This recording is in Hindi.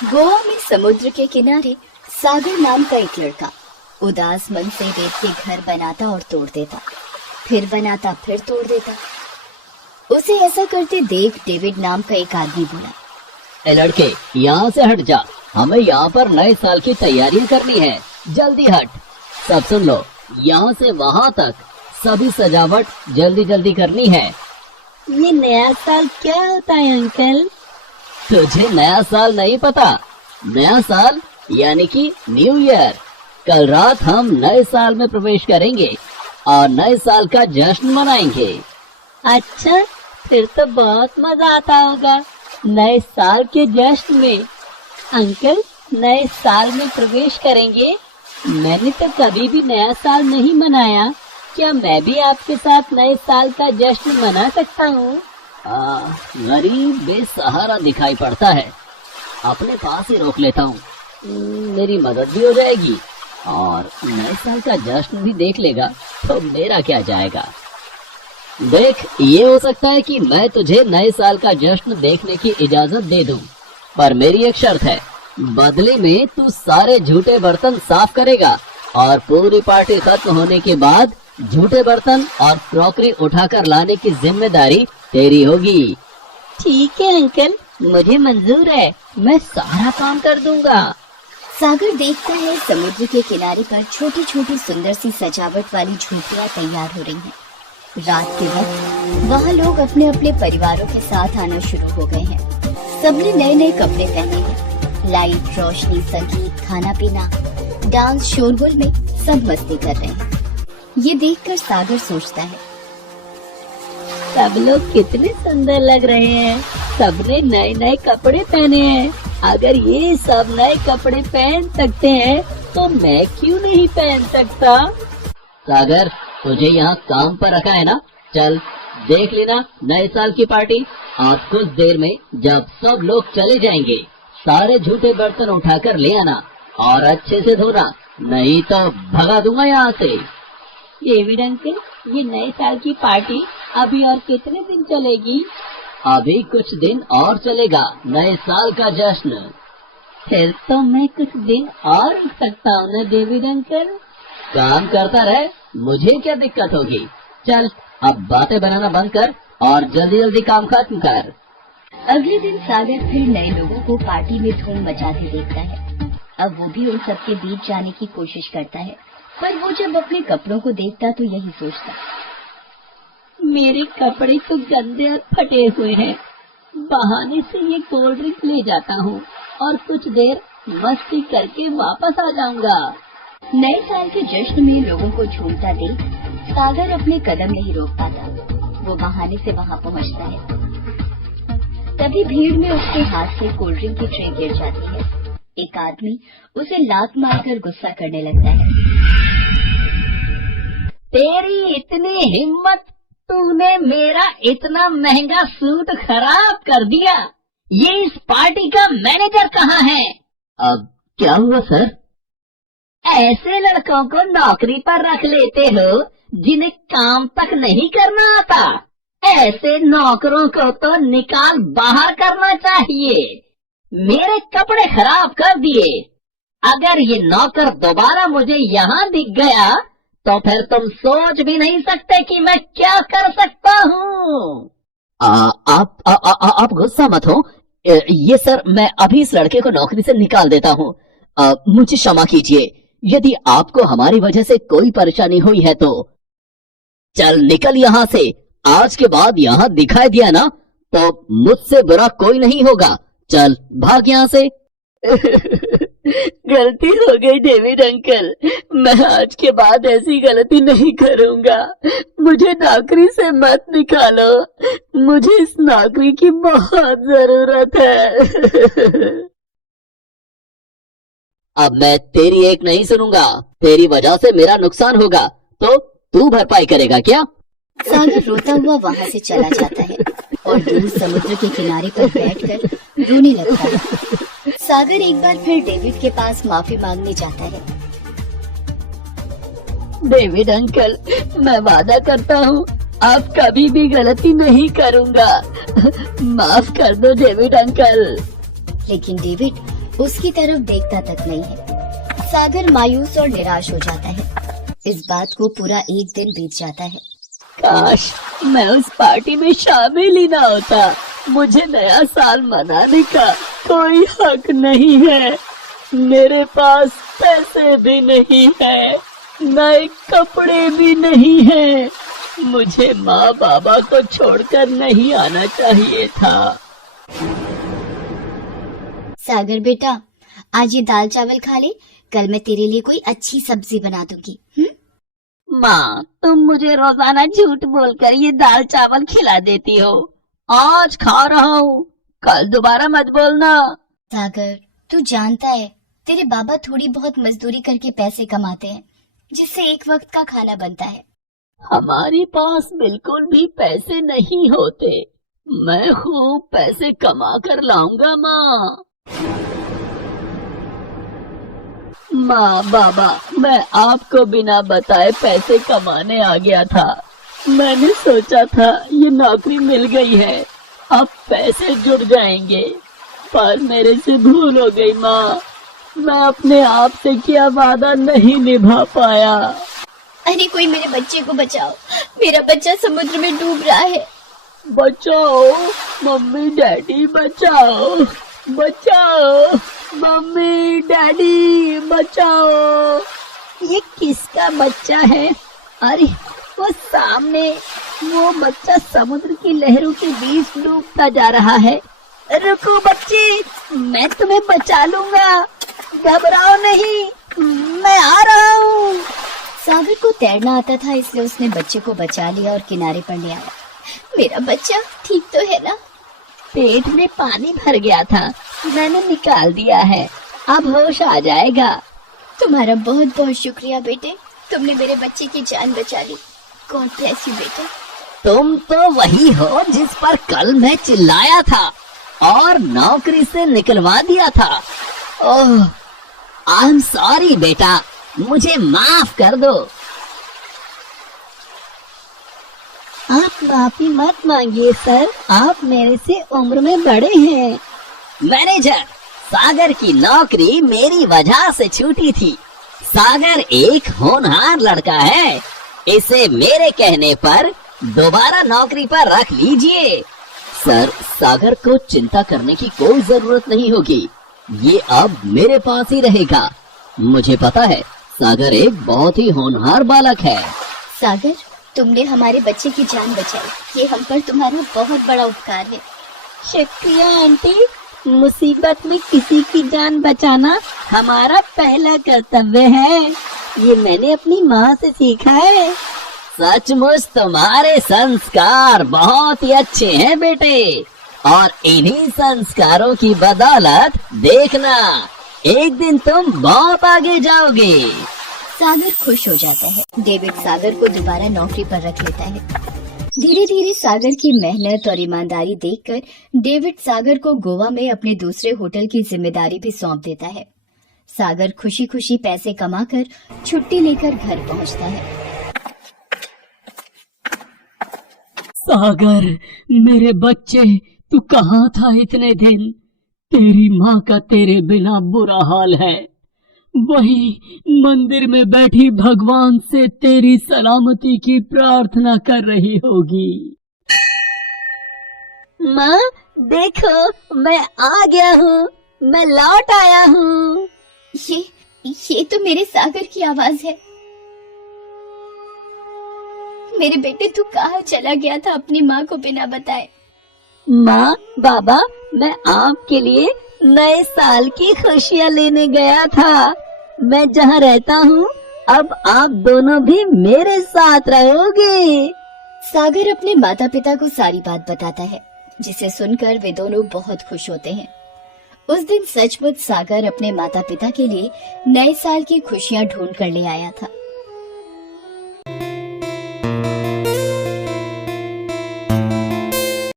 गोवा में समुद्र के किनारे सागर नाम का एक लड़का उदास मन से रेत के घर बनाता और तोड़ देता, फिर बनाता फिर तोड़ देता। उसे ऐसा करते देख डेविड नाम का एक आदमी बोला, ए लड़के, यहाँ से हट जा, हमें यहाँ पर नए साल की तैयारी करनी है, जल्दी हट। सब सुन लो, यहाँ से वहाँ तक सभी सजावट जल्दी जल्दी करनी है। ये नया साल क्या होता है अंकल? तुझे नया साल नहीं पता? नया साल यानी कि न्यू ईयर। कल रात हम नए साल में प्रवेश करेंगे और नए साल का जश्न मनाएंगे। अच्छा, फिर तो बहुत मजा आता होगा नए साल के जश्न में। अंकल, नए साल में प्रवेश करेंगे? मैंने तो कभी भी नया साल नहीं मनाया, क्या मैं भी आपके साथ नए साल का जश्न मना सकता हूँ? गरीब बेसहारा दिखाई पड़ता है, अपने पास ही रोक लेता हूँ, मेरी मदद भी हो जाएगी और नए साल का जश्न भी देख लेगा तो मेरा क्या जाएगा। देख, ये हो सकता है कि मैं तुझे नए साल का जश्न देखने की इजाजत दे दूं, पर मेरी एक शर्त है, बदले में तू सारे झूठे बर्तन साफ करेगा और पूरी पार्टी खत्म होने के बाद झूठे बर्तन और क्रॉकरी उठाकर लाने की जिम्मेदारी तेरी होगी। ठीक है अंकल, मुझे मंजूर है, मैं सारा काम कर दूंगा। सागर देखता है समुद्र के किनारे पर छोटी छोटी सुंदर सी सजावट वाली झोपड़ियां तैयार हो रही हैं। रात के वक्त वहाँ लोग अपने अपने परिवारों के साथ आना शुरू हो गए हैं। सबने नए नए कपड़े पहने हैं। लाइट, रोशनी, संगीत, खाना पीना, डांस, शोरगुल में सब मस्ती कर रहे हैं। ये देखकर सागर सोचता है, सब लोग कितने सुंदर लग रहे हैं, सबने नए नए कपड़े पहने हैं। अगर ये सब नए कपड़े पहन सकते हैं तो मैं क्यों नहीं पहन सकता? सागर, तुझे यहाँ काम पर रखा है ना, चल देख लेना नए साल की पार्टी। आज कुछ देर में जब सब लोग चले जाएंगे, सारे झूठे बर्तन उठाकर ले आना और अच्छे से धोना, नहीं तो भगा दूंगा यहाँ से। डेविड अंकल, ये नए साल की पार्टी अभी और कितने दिन चलेगी? अभी कुछ दिन और चलेगा नए साल का जश्न। फिर तो मैं कुछ दिन और रुक सकता हूँ ना डेविड अंकल? काम करता रहे, मुझे क्या दिक्कत होगी। चल, अब बातें बनाना बंद कर और जल्दी जल्दी काम खत्म कर। अगले दिन सागर फिर नए लोगों को पार्टी में धूम मचाते देखता है। अब वो भी उन सबके बीच जाने की कोशिश करता है, पर वो जब अपने कपड़ों को देखता तो यही सोचता, मेरे कपड़े तो गंदे और फटे हुए हैं। बहाने से ये कोल्ड ड्रिंक ले जाता हूँ और कुछ देर मस्ती करके वापस आ जाऊंगा। नए साल के जश्न में लोगों को झूमता देख सागर अपने कदम नहीं रोक पाता। वो बहाने से वहाँ पहुँचता है। तभी भीड़ में उसके हाथ से कोल्ड ड्रिंक की ट्रे गिर जाती है। एक आदमी उसे लात मारकर गुस्सा करने लगता है। तेरी इतनी हिम्मत, तूने मेरा इतना महंगा सूट खराब कर दिया। ये इस पार्टी का मैनेजर कहाँ है? अब क्या हुआ सर? ऐसे लड़कों को नौकरी पर रख लेते हो जिन्हें काम तक नहीं करना आता। ऐसे नौकरों को तो निकाल बाहर करना चाहिए। मेरे कपड़े खराब कर दिए। अगर ये नौकर दोबारा मुझे यहाँ दिख गया तो फिर तुम सोच भी नहीं सकते कि मैं क्या कर सकता हूँ। आप गुस्सा मत हो। ये सर, मैं अभी इस लड़के को नौकरी से निकाल देता हूँ। मुझे क्षमा कीजिए, यदि आपको हमारी वजह से कोई परेशानी हुई है तो। चल निकल यहाँ से। आज के बाद यहाँ दिखाई दिया ना तो मुझसे बुरा कोई नहीं होगा। चल भाग यहाँ से। गलती हो गई डेविड अंकल, मैं आज के बाद ऐसी गलती नहीं करूँगा। मुझे नौकरी से मत निकालो, मुझे इस नौकरी की बहुत जरूरत है। अब मैं तेरी एक नहीं सुनूंगा। तेरी वजह से मेरा नुकसान होगा तो तू भरपाई करेगा क्या? सागर रोता हुआ वहाँ से चला जाता है और दूर समुद्र के किनारे पर बैठकर रोने लगता है। सागर एक बार फिर डेविड के पास माफी मांगने जाता है। डेविड अंकल, मैं वादा करता हूँ अब कभी भी गलती नहीं करूँगा। माफ कर दो डेविड अंकल। लेकिन डेविड, उसकी तरफ देखता तक नहीं है। सागर मायूस और निराश हो जाता है। इस बात को पूरा एक दिन बीत जाता है। काश मैं उस पार्टी में शामिल ही ना होता। मुझे नया साल मनाने का कोई हक नहीं है। मेरे पास पैसे भी नहीं है, नए कपड़े भी नहीं है। मुझे माँ बाबा को छोड़कर नहीं आना चाहिए था। सागर बेटा, आज ये दाल चावल खा ले, कल मैं तेरे लिए कोई अच्छी सब्जी बना दूंगी। माँ, तुम मुझे रोजाना झूठ बोलकर ये दाल चावल खिला देती हो। आज खा रहा हूँ, कल दोबारा मत बोलना। सागर, तू जानता है तेरे बाबा थोड़ी बहुत मजदूरी करके पैसे कमाते हैं, जिससे एक वक्त का खाना बनता है। हमारे पास बिल्कुल भी पैसे नहीं होते। मैं खूब पैसे कमा कर लाऊंगा माँ। माँ बाबा, मैं आपको बिना बताए पैसे कमाने आ गया था। मैंने सोचा था ये नौकरी मिल गई है, अब पैसे जुड़ जाएंगे, पर मेरे से भूल हो गई माँ। मैं अपने आप से किया वादा नहीं निभा पाया। अरे कोई मेरे बच्चे को बचाओ, मेरा बच्चा समुद्र में डूब रहा है। बचाओ मम्मी डैडी, बचाओ बचाओ मम्मी डैडी, बचाओ। ये किसका बच्चा है? अरे वो सामने वो बच्चा समुद्र की लहरों के बीच डूबता जा रहा है। रुको बच्चे, मैं तुम्हें बचा लूंगा, घबराओ नहीं, मैं आ रहा हूँ। सागर को तैरना आता था, इसलिए उसने बच्चे को बचा लिया और किनारे पर ले आया। मेरा बच्चा ठीक तो है ना? पेट में पानी भर गया था, मैंने निकाल दिया है, अब होश आ जाएगा। तुम्हारा बहुत बहुत शुक्रिया बेटे, तुमने मेरे बच्चे की जान बचा ली। गॉड ब्लेस यू बेटे। तुम तो वही हो जिस पर कल मैं चिल्लाया था और नौकरी से निकलवा दिया था। ओह, आई एम सॉरी बेटा, मुझे माफ कर दो। आप माफी मत मांगिए सर, आप मेरे से उम्र में बड़े हैं। मैनेजर, सागर की नौकरी मेरी वजह से छूटी थी। सागर एक होनहार लड़का है, इसे मेरे कहने पर दोबारा नौकरी पर रख लीजिए। सर, सागर को चिंता करने की कोई जरूरत नहीं होगी, ये अब मेरे पास ही रहेगा। मुझे पता है सागर एक बहुत ही होनहार बालक है। सागर, तुमने हमारे बच्चे की जान बचाई, ये हम पर तुम्हारा बहुत बड़ा उपकार है। शुक्रिया आंटी, मुसीबत में किसी की जान बचाना हमारा पहला कर्तव्य है, ये मैंने अपनी माँ से सीखा है। सचमुच तुम्हारे संस्कार बहुत ही अच्छे हैं बेटे, और इन्हीं संस्कारों की बदौलत देखना एक दिन तुम बहुत आगे जाओगे। सागर खुश हो जाता है। डेविड सागर को दोबारा नौकरी पर रख लेता है। धीरे धीरे सागर की मेहनत और ईमानदारी देखकर डेविड सागर को गोवा में अपने दूसरे होटल की जिम्मेदारी भी सौंप देता है। सागर खुशी खुशी पैसे कमाकर छुट्टी लेकर घर पहुंचता है। सागर, मेरे बच्चे, तू कहाँ था इतने दिन? तेरी माँ का तेरे बिना बुरा हाल है। वही मंदिर में बैठी भगवान से तेरी सलामती की प्रार्थना कर रही होगी। माँ देखो, मैं आ गया हूँ, मैं लौट आया हूँ। ये तो मेरे सागर की आवाज है। मेरे बेटे, तू कहाँ चला गया था अपनी माँ को बिना बताए? माँ बाबा, मैं आपके लिए नए साल की खुशियाँ लेने गया था। मैं जहाँ रहता हूँ, अब आप दोनों भी मेरे साथ रहोगे। सागर अपने माता पिता को सारी बात बताता है, जिसे सुनकर वे दोनों बहुत खुश होते हैं। उस दिन सचमुच सागर अपने माता पिता के लिए नए साल की खुशियाँ ढूंढ कर ले आया था।